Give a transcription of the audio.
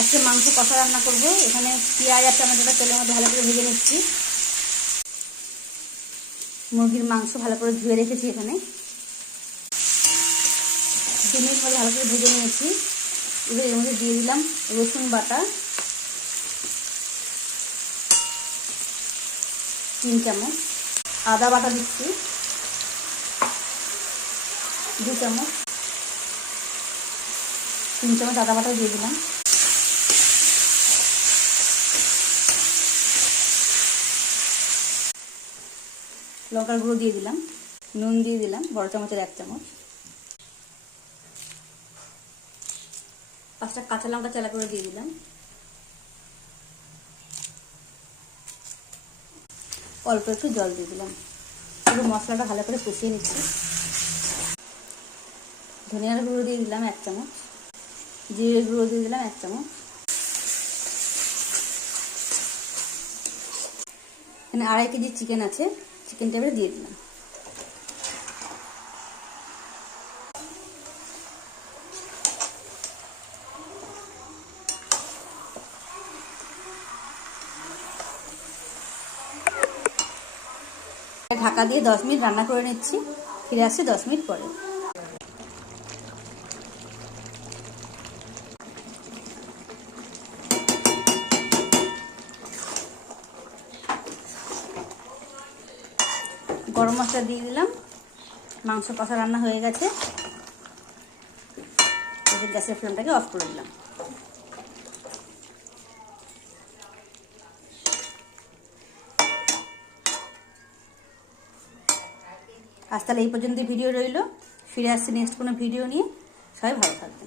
আজকে মাংস কষা রান্না করব। এখানে পেঁয়াজ আর টমেটোটা তেলের মধ্যে ভালো করে ভেজে নিচ্ছি। মুরগির মাংস ভালো করে ধুয়ে রেখেছি। এখানে 2 মিনিট মধ্যে ভালো করে ভেজে নিয়েছি। এবার এর মধ্যে দিয়ে দিলাম রসুন বাটা 3 চামচ, আদা বাটা দিচ্ছি 2 চামচ, 3 চামচ আদা বাটা দিয়ে দিলাম। লঙ্কার গুঁড়ো দিয়ে দিলাম, নুন দিয়ে দিলাম বড় চামচের 1 চামচ, 5টা কাঁচা লঙ্কা চালা করে দিয়ে দিলাম, অল্প একটু জল দিয়ে দিলাম। পুরো মশলাটা ভালো করে কষিয়ে নিচ্ছি। ধনিয়ার গুঁড়ো দিয়ে দিলাম 1 চামচ, জিরের গুঁড়ো দিয়ে দিলাম 1 চামচ। এখানে 2.5 কেজি চিকেন আছে, চিকেনটা এবারে দিয়ে দিলাম। ঢাকা দিয়ে 10 মিনিট রান্না করে নিচ্ছি। ফিরে আসছি 10 মিনিট পরে। গরম মশলা দিয়ে দিলাম। মাংস কষা রান্না হয়ে গেছে। এবার গ্যাসের ফ্লেমটাকে অফ করে দিলাম। আজ তাহলে এই পর্যন্ত ভিডিও রইল। ফিরে আসছি নেক্সট কোনো ভিডিও নিয়ে। সবাই ভালো থাকবে।